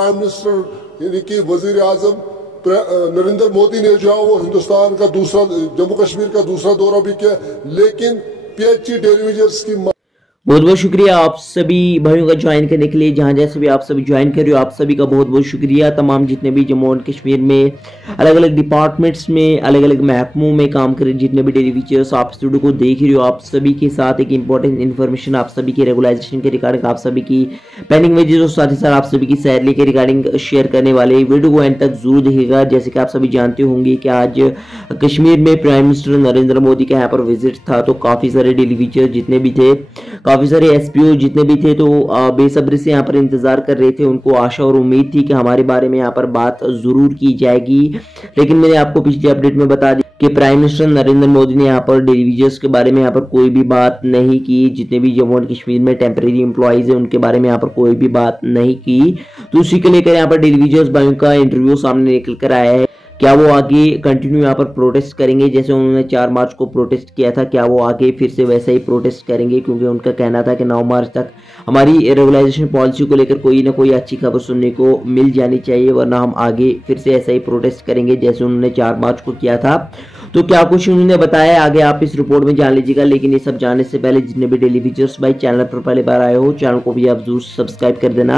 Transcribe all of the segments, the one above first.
Prime minister यानी कि वजीर आजम नरेंद्र मोदी ने जो है वो हिंदुस्तान का दूसरा, जम्मू कश्मीर का दूसरा दौरा भी किया, लेकिन पीएचई डेलीवेजर्स की बहुत बहुत शुक्रिया आप सभी भाइयों का ज्वाइन करने के लिए। जहां जैसे भी आप सभी ज्वाइन कर रहे हो, आप सभी का बहुत बहुत शुक्रिया। तमाम जितने भी जम्मू एंड कश्मीर में अलग अलग डिपार्टमेंट्स में, अलग अलग महकमों में काम कर रहे जितने भी डेली फीचर्स आप स्टूडियो को देख रहे हो, आप सभी के साथ एक इंपॉर्टेंट इन्फॉर्मेशन, आप सभी की रेगुलाइजेशन के रिगार्डिंग, आप सभी की पेंडिंग वेजेस और साथ ही साथ आप सभी की सैलरी के रिगार्डिंग शेयर करने वाले। वीडियो को एंड तक जरूर देखिएगा। जैसे कि आप सभी जानते होंगे कि आज कश्मीर में प्राइम मिनिस्टर नरेंद्र मोदी का यहाँ पर विजिट था, तो काफी सारे डेली फीचर जितने भी थे, काफी सारे एसपीओ जितने भी थे, तो बेसब्री से यहाँ पर इंतजार कर रहे थे। उनको आशा और उम्मीद थी कि हमारे बारे में यहाँ पर बात जरूर की जाएगी, लेकिन मैंने आपको पिछले अपडेट में बता दिया कि प्राइम मिनिस्टर नरेंद्र मोदी ने यहाँ पर डेलीवेजर्स के बारे में यहाँ पर कोई भी बात नहीं की। जितने भी जम्मू एंड कश्मीर में टेम्परेरी एम्प्लॉइज है उनके बारे में यहाँ पर कोई भी बात नहीं की। तो उसी को लेकर यहाँ पर डेलीवेजर्स भाइयों का इंटरव्यू सामने निकल कर आया है। क्या वो आगे कंटिन्यू यहाँ पर प्रोटेस्ट करेंगे, जैसे उन्होंने 4 मार्च को प्रोटेस्ट किया था, क्या वो आगे फिर से वैसा ही प्रोटेस्ट करेंगे? क्योंकि उनका कहना था कि 9 मार्च तक हमारी रेगुलाइजेशन पॉलिसी को लेकर कोई ना कोई अच्छी खबर सुनने को मिल जानी चाहिए, वरना हम आगे फिर से ऐसा ही प्रोटेस्ट करेंगे जैसे उन्होंने 4 मार्च को किया था। तो क्या कुछ उन्होंने बताया आगे आप इस रिपोर्ट में जान लीजिएगा। लेकिन ये सब जानने से पहले जितने भी डेली फीचर्स भाई चैनल पर पहले बार आए हो, चैनल को भी आप जरूर सब्सक्राइब कर देना।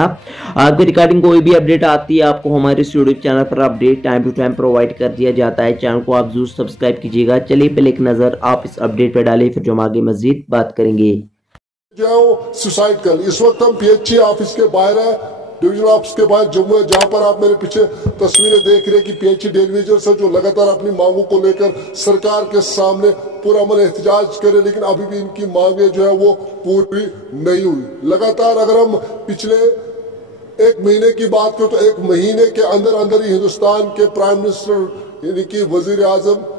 आपके रिगार्डिंग कोई भी अपडेट आती है आपको हमारे यूट्यूब चैनल पर update time to time provide कर दिया जाता है। चैनल को आप जरूर सब्सक्राइब कीजिएगा। चलिए पहले एक नजर आप इस अपडेट पर डालें, फिर जो हम आगे मजीद बात करेंगे। जो है वो सुसाइड कर, इस वक्त हम पीएचई ऑफिस के बाहर है, डिवीजन ऑफिस के बाहर जम्मू है, जहां पर आप मेरे पीछे तस्वीरें देख रहे हैं कि पीएचई डेलीवेजर्स है जो लगातार अपनी मांगों को लेकर सरकार के सामने पुरअमन एहतजाज करे, लेकिन अभी भी इनकी मांगे जो है वो पूरी नहीं हुई। लगातार अगर हम पिछले 1 महीने की बात करें तो 1 महीने के अंदर अंदर ही हिंदुस्तान के प्राइम मिनिस्टर यानी कि वजीर आजम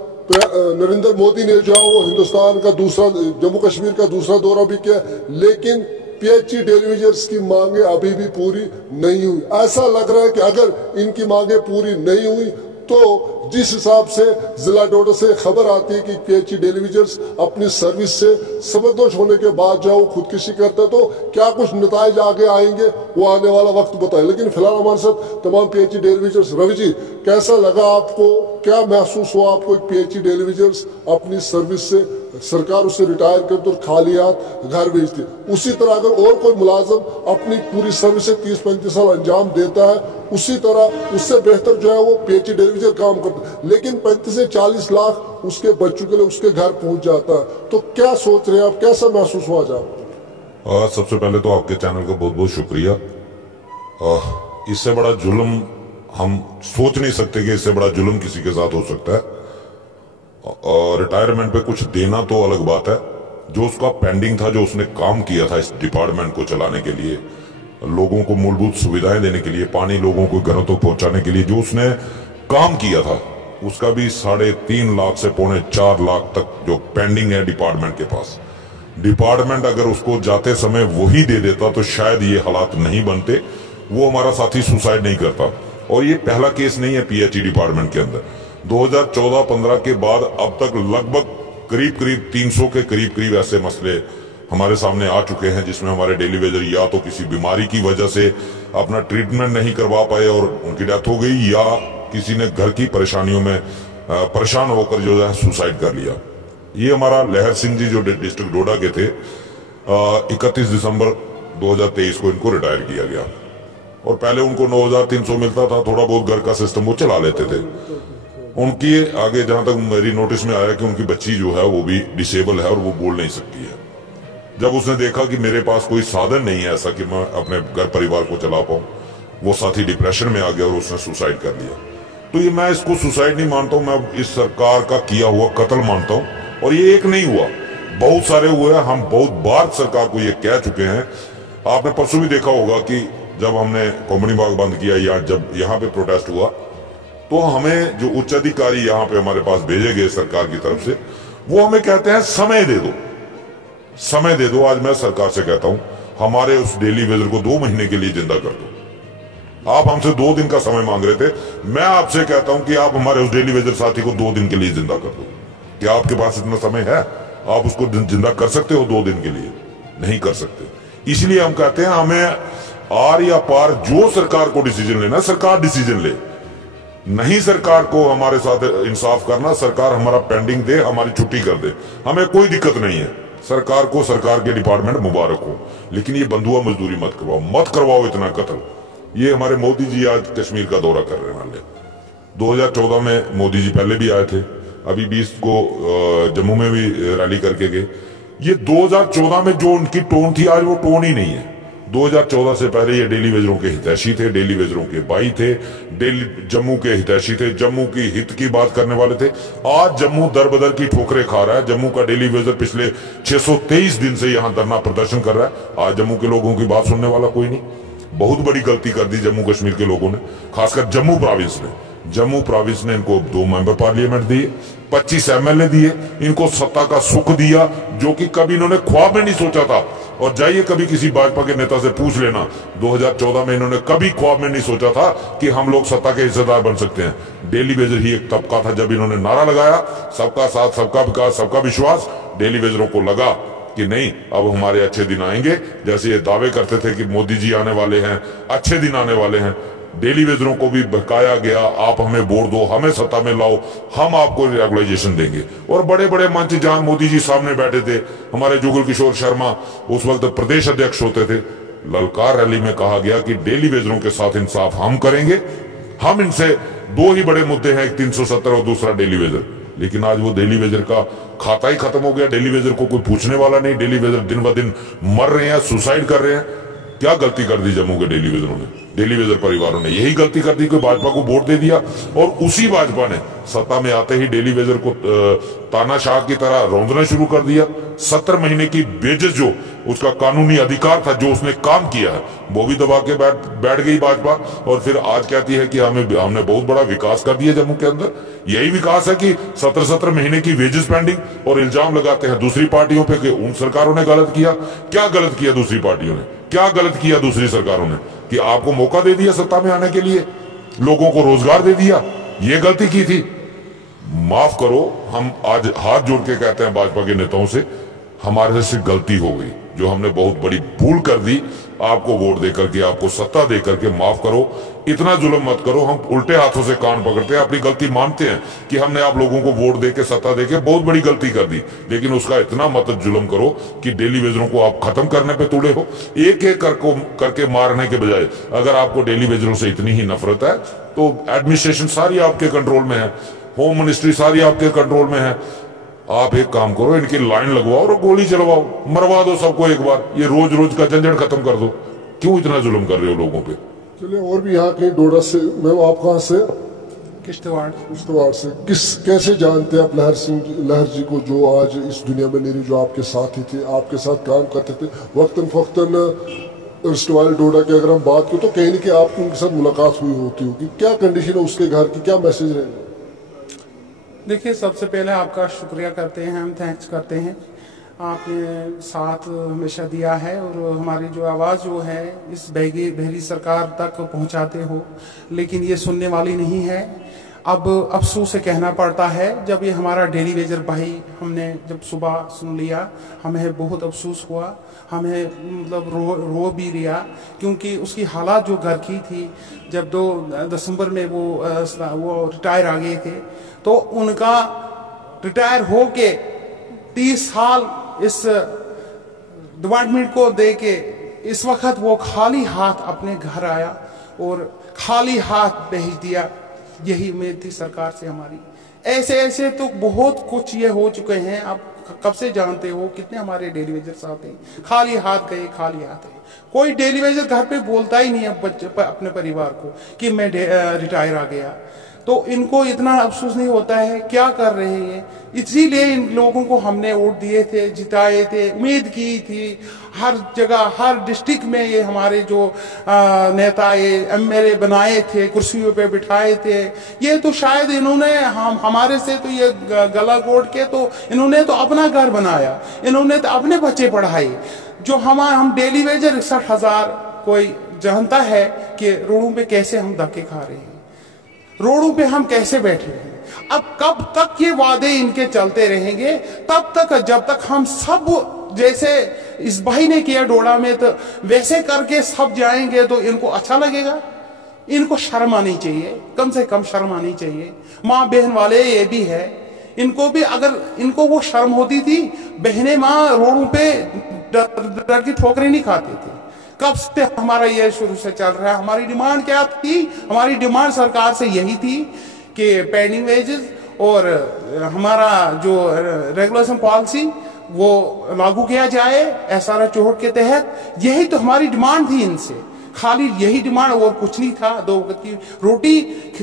नरेंद्र मोदी ने जो है वो हिंदुस्तान का दूसरा, जम्मू कश्मीर का दूसरा दौरा भी किया, लेकिन पीएचई डेलीवेजर्स की मांगे अभी भी पूरी नहीं हुई। ऐसा लग रहा है कि अगर इनकी मांगे पूरी नहीं हुई तो जिस हिसाब से जिला डोडा से खबर आती है कि पीएचई डेलीवेजर्स अपनी सर्विस से सबरदोश होने के बाद जो वो खुदकुशी करते हैं, तो क्या कुछ नताइज आगे आएंगे वो आने वाला वक्त बताए। लेकिन फिलहाल हमारे साथ तमाम पीएचई डेलीवेजर्स। रवि जी, कैसा लगा आपको, क्या महसूस हुआ आपको पीएचई डेलीवेजर्स अपनी सर्विस से सरकार उससे रिटायर करती और खाली हाथ घर भेजती? उसी तरह अगर और कोई मुलाजिम अपनी पूरी सर्विस से 30-35 साल अंजाम देता है, उसी तरह उससे बेहतर जो है वो पीएचई डेलीवेजर काम करता है, लेकिन 35 से 40 लाख उसके बच्चों के लिए उसके घर पहुंच जाता है। तो क्या सोच रहे हैं आप, कैसा महसूस हुआ आपको? सबसे पहले तो आपके चैनल का बहुत बहुत शुक्रिया। इससे बड़ा जुल्म हम सोच नहीं सकते कि इससे बड़ा जुल्म किसी के साथ हो सकता है। रिटायरमेंट पे कुछ देना तो अलग बात है, जो उसका पेंडिंग था, जो उसने काम किया था इस डिपार्टमेंट को चलाने के लिए, लोगों को मूलभूत सुविधाएं देने के लिए, पानी लोगों को घरों तक पहुंचाने के लिए जो उसने काम किया था, उसका भी 3.5 लाख से 4 लाख तक जो पेंडिंग है डिपार्टमेंट के पास। डिपार्टमेंट अगर उसको जाते समय वही दे देता तो शायद ये हालात नहीं बनते, वो हमारा साथी सुसाइड नहीं करता। और ये पहला केस नहीं है पीएचई डिपार्टमेंट के अंदर। 2014-15 के बाद अब तक लगभग करीब 300 के करीब ऐसे मसले हमारे सामने आ चुके हैं, जिसमें हमारे डेलीवेजर या तो किसी बीमारी की वजह से अपना ट्रीटमेंट नहीं करवा पाए और उनकी डेथ हो गई, या किसी ने घर की परेशानियों में परेशान होकर जो है सुसाइड कर लिया। ये हमारा लहर सिंह जी जो डिस्ट्रिक्ट डोडा के थे, 31 दिसंबर 2023 को इनको रिटायर किया गया। और पहले उनको 9,300 मिलता था, थोड़ा बहुत घर का सिस्टम वो चला लेते थे। उनकी आगे जहां तक मेरी नोटिस में आया कि उनकी बच्ची जो है वो भी डिसेबल है और वो बोल नहीं सकती है। जब उसने देखा कि मेरे पास कोई साधन नहीं है ऐसा कि मैं अपने घर परिवार को चला पाऊं, वो साथी डिप्रेशन में आ गया और उसने सुसाइड कर लिया। तो ये मैं इसको सुसाइड नहीं मानता हूं, मैं इस सरकार का किया हुआ कत्ल मानता हूं। और ये एक नहीं हुआ, बहुत सारे हुए हैं। हम बहुत बार सरकार को ये कह चुके हैं। आपने परसों भी देखा होगा कि जब हमने कॉमेडी बाग बंद किया या जब यहाँ पे प्रोटेस्ट हुआ, तो हमें जो उच्च अधिकारी यहाँ पे हमारे पास भेजे गए सरकार की तरफ से, वो हमें कहते हैं समय दे दो, समय दे दो। आज मैं सरकार से कहता हूं हमारे उस डेली वेजर को 2 महीने के लिए जिंदा कर दो। आप हमसे 2 दिन का समय मांग रहे थे, मैं आपसे कहता हूं कि आप हमारे उस डेली वेजर साथी को 2 दिन के लिए जिंदा कर दो। क्या आपके पास इतना समय है? आप उसको जिंदा कर सकते हो 2 दिन के लिए? नहीं कर सकते। इसलिए हम कहते हैं हमें आर या पार जो सरकार को डिसीजन लेना, सरकार डिसीजन ले। नहीं सरकार को हमारे साथ इंसाफ करना, सरकार हमारा पेंडिंग दे, हमारी छुट्टी कर दे, हमें कोई दिक्कत नहीं है। सरकार को, सरकार के डिपार्टमेंट मुबारक हो, लेकिन ये बंधुआ मजदूरी मत करवाओ, मत करवाओ इतना कत्ल। ये हमारे मोदी जी आज कश्मीर का दौरा कर रहे वाले। 2014 में मोदी जी पहले भी आए थे, अभी 20 को जम्मू में भी रैली करके गए। ये 2014 में जो उनकी टोन थी, आज वो टोन ही नहीं है। 2014 से पहले ये डेली वेजरों के हितैषी थे, डेली वेजरों के भाई थे, डेली जम्मू के हितैषी थे, जम्मू की हित की बात करने वाले थे। आज जम्मू दर बदर की ठोकरें खा रहा है। जम्मू का डेली वेजर पिछले 623 दिन से यहां धरना प्रदर्शन कर रहा है। आज जम्मू के लोगों की बात सुनने वाला कोई नहीं। बहुत बड़ी गलती कर दी जम्मू कश्मीर के लोगों ने, खासकर जम्मू प्रोविंस ने। जम्मू प्रोविंस ने इनको 2 मेंबर पार्लियामेंट दिए, 25 MLA दिए, इनको सत्ता का सुख दिया जो कि कभी इन्होंने ख्वाब में नहीं सोचा था। और जाइए कभी किसी भाजपा के नेता से पूछ लेना, 2014 में इन्होंने कभी ख्वाब में नहीं सोचा था कि हम लोग सत्ता के हिस्सेदार बन सकते हैं। डेली वेजर ही एक तबका था। जब इन्होंने नारा लगाया सबका साथ, सबका विकास, सबका विश्वास, डेली वेजरों को लगा कि नहीं, अब हमारे अच्छे दिन आएंगे। जैसे ये दावे करते थे कि मोदी जी आने वाले हैं, अच्छे दिन आने वाले हैं, डेली वेजरों को भी बहकाया गया, आप हमें वोट दो, हमें सत्ता में लाओ, हम आपको रेगुलाइजेशन देंगे। और बड़े बड़े मंच जहां मोदी जी सामने बैठे थे, हमारे जुगल किशोर शर्मा उस वक्त प्रदेश अध्यक्ष होते थे, ललकार रैली में कहा गया कि डेली वेजरों के साथ इंसाफ हम करेंगे। हम इनसे 2 ही बड़े मुद्दे हैं, एक 370 और दूसरा डेली वेजर। लेकिन आज वो डेली वेजर का खाता ही खत्म हो गया। डेली वेजर को कोई पूछने वाला नहीं। डेली वेजर दिन ब दिन मर रहे हैं, सुसाइड कर रहे हैं। क्या गलती कर दी जम्मू के डेली वेजरों ने, डेली वेजर परिवारों ने? यही गलती कर दी कि भाजपा को वोट दे दिया और उसी भाजपा ने सत्ता में आते ही डेली वेजर को तानाशाह की तरह रौंदना शुरू कर दिया। 70 महीने की वेजेस जो उसका कानूनी अधिकार था, जो उसने काम किया है, वो भी दबा के बैठ गई भाजपा। और फिर आज कहती है कि हमने बहुत बड़ा विकास कर दिया जम्मू के अंदर। यही विकास है कि 17 महीने की वेजेस पेंडिंग, और इल्जाम लगाते हैं दूसरी पार्टियों पे कि उन सरकारों ने गलत किया। क्या गलत किया दूसरी पार्टियों ने? क्या गलत किया दूसरी सरकारों ने कि आपको मौका दे दिया सत्ता में आने के लिए, लोगों को रोजगार दे दिया? ये गलती की थी। माफ करो, हम आज हाथ जोड़ के कहते हैं भाजपा के नेताओं से, हमारे से गलती हो गई, जो हमने बहुत बड़ी भूल कर दी। आपको वोट देकर के, आपको सत्ता देकर के माफ करो, इतना जुल्म मत करो। हम उल्टे हाथों से कान पकड़ते हैं, अपनी गलती मानते हैं कि हमने आप लोगों को वोट देके, सत्ता देके बहुत बड़ी गलती कर दी, लेकिन उसका इतना मत जुल्म करो कि डेली वेजरों को आप खत्म करने पे तुले हो। एक एक करके मारने के बजाय अगर आपको डेली वेजरों से इतनी ही नफरत है तो एडमिनिस्ट्रेशन सारी आपके कंट्रोल में है, होम मिनिस्ट्री सारी आपके कंट्रोल में है। आप एक काम करो, इनकी लाइन लगवाओ और गोली चलवाओ, मरवा दो सबको एक बार। ये रोज रोज का झंझट खत्म कर दो। क्यों इतना जुल्म कर रहे हो लोगों पे? चलिए, और भी यहाँ कहीं डोडा से, मैम आप कहाँ से? किश्तवाड़ से। कैसे जानते हैं आप लहर जी को, जो आज इस दुनिया में नहीं, जो आपके साथ ही थे, आपके साथ काम करते थे वक्तन फक्तन किश्तवाड़ डोडा की? अगर हम बात करें तो कहीं नहीं कि आपकी उनके साथ मुलाकात हुई होती होगी। क्या कंडीशन है उसके घर की, क्या मैसेज रहेगा? देखिए, सबसे पहले आपका शुक्रिया करते हैं, हम थैंक्स करते हैं। आपने साथ हमेशा दिया है और हमारी जो आवाज़ जो है इस बहरी सरकार तक पहुंचाते हो, लेकिन ये सुनने वाली नहीं है। अब अफसोस से कहना पड़ता है, जब ये हमारा डेली वेजर भाई हमने जब सुबह सुन लिया, हमें बहुत अफसोस हुआ। हमें मतलब रो भी रिया, क्योंकि उसकी हालात जो घर की थी, जब 2 दिसंबर में वो रिटायर आ गए थे, तो उनका रिटायर हो के 30 साल इस डिपार्टमेंट को दे के इस वक्त वो खाली हाथ अपने घर आया और खाली हाथ भेज दिया। यही उम्मीद थी सरकार से हमारी। ऐसे ऐसे तो बहुत कुछ ये हो चुके हैं। आप कब से जानते हो कितने हमारे डेली वेजर्स आते हैं, खाली हाथ गए, खाली हाथ आए। कोई डेली वेजर घर पे बोलता ही नहीं है अपने परिवार को कि मैं रिटायर आ गया। तो इनको इतना अफसोस नहीं होता है क्या कर रहे हैं। इसीलिए इन लोगों को हमने वोट दिए थे, जिताए थे, उम्मीद की थी हर जगह, हर डिस्ट्रिक्ट में ये हमारे जो नेता MLA बनाए थे, कुर्सियों पे बिठाए थे। ये तो शायद इन्होंने हमारे से तो ये गला घोट के तो इन्होंने तो अपना घर बनाया, इन्होंने तो अपने बच्चे पढ़ाए। जो हम डेली वेजर 61,000 कोई जानता है कि रोडों पे कैसे हम धक्के खा रहे हैं, रोडों पे हम कैसे बैठे हैं। अब कब तक ये वादे इनके चलते रहेंगे? तब तक जब तक हम सब जैसे इस भाई ने किया डोडा में, तो वैसे करके सब जाएंगे तो इनको अच्छा लगेगा? इनको शर्म आनी चाहिए, कम से कम शर्म आनी चाहिए। माँ बहन वाले ये भी है, इनको भी अगर इनको वो शर्म होती थी, बहनें माँ रोडों पे डर की ठोकरें नहीं खाती थी। कब से हमारा ये शुरू से चल रहा है। हमारी डिमांड क्या थी? हमारी डिमांड सरकार से यही थी कि पेंडिंग वेजेस और हमारा जो रेगुलेशन पॉलिसी वो लागू किया जाए SRA 64 के तहत। यही तो हमारी डिमांड थी इनसे, खाली यही डिमांड और कुछ नहीं था। 2 वक्त की रोटी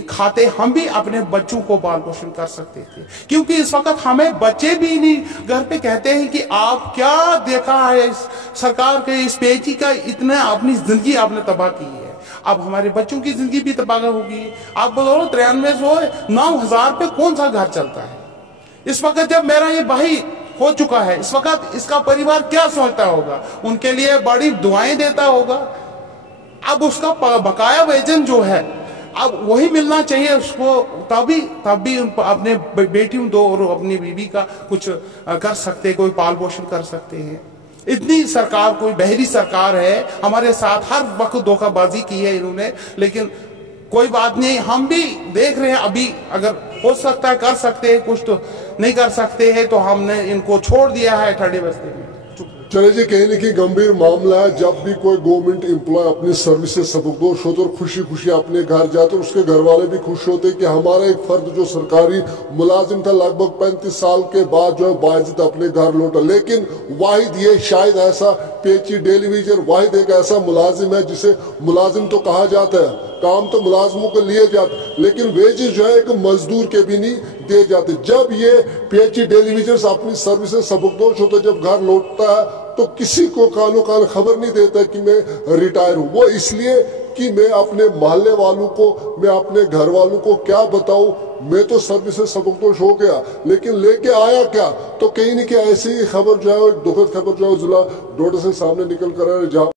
खाते हम भी अपने बच्चों को पालन पोषण कर सकते थे, क्योंकि इस वक्त हमें बच्चे भी नहीं घर पे कहते हैं कि आप क्या देखा है इस सरकार के इस पेची का, इतना अपनी जिंदगी आपने तबाह की है। अब हमारे बच्चों की जिंदगी भी तबाह होगी। आप बोलो 9300 9,000 पे कौन सा घर चलता है? इस वक्त जब मेरा ये भाई हो चुका है, इस वक्त इसका परिवार क्या सोचता होगा? उनके लिए बड़ी दुआएं देता होगा। अब उसका बकाया वेतन जो है अब वही मिलना चाहिए उसको, तभी अपने बेटियों दो और अपनी बीवी का कुछ कर सकते, कोई पाल पोषण कर सकते हैं। इतनी सरकार कोई बहरी सरकार है, हमारे साथ हर वक्त धोखाबाजी की है इन्होंने, लेकिन कोई बात नहीं, हम भी देख रहे हैं। अभी अगर हो सकता है कर सकते हैं कुछ, तो नहीं कर सकते हैं तो हमने इनको छोड़ दिया है ठंडे बस्ते में। चले जी, कहने की गंभीर मामला है। जब भी कोई गवर्नमेंट एम्प्लॉय अपनी सर्विस से सबकदोश होते और खुशी खुशी अपने घर जाते, उसके घर वाले भी खुश होते कि हमारा एक फर्द जो सरकारी मुलाजिम था लगभग 35 साल के बाद जो है बाइज्जत अपने घर लौटा। लेकिन वाहिद ये शायद ऐसा पेची डेली वेजर वाहिद एक ऐसा मुलाजिम है जिसे मुलाजिम तो कहा जाता है, काम तो मुलाजमों को लिए जाते, लेकिन वेजेस जो है एक मजदूर के भी नहीं दिए जाते। जब ये PHE डेली वेजर्स अपनी सर्विस से सबकदोश होता, जब घर लौटता है तो किसी को कानो कान खबर नहीं देता कि मैं रिटायर हूँ। वो इसलिए कि मैं अपने मोहल्ले वालों को, मैं अपने घर वालों को क्या बताऊं, मैं तो सर्विस से सबकदोश हो गया, लेकिन लेके आया क्या? तो कहीं न कहीं ऐसी ही खबर जो है, दुखद खबर जो है जिला डोडा से सामने निकल कर आ रहा है।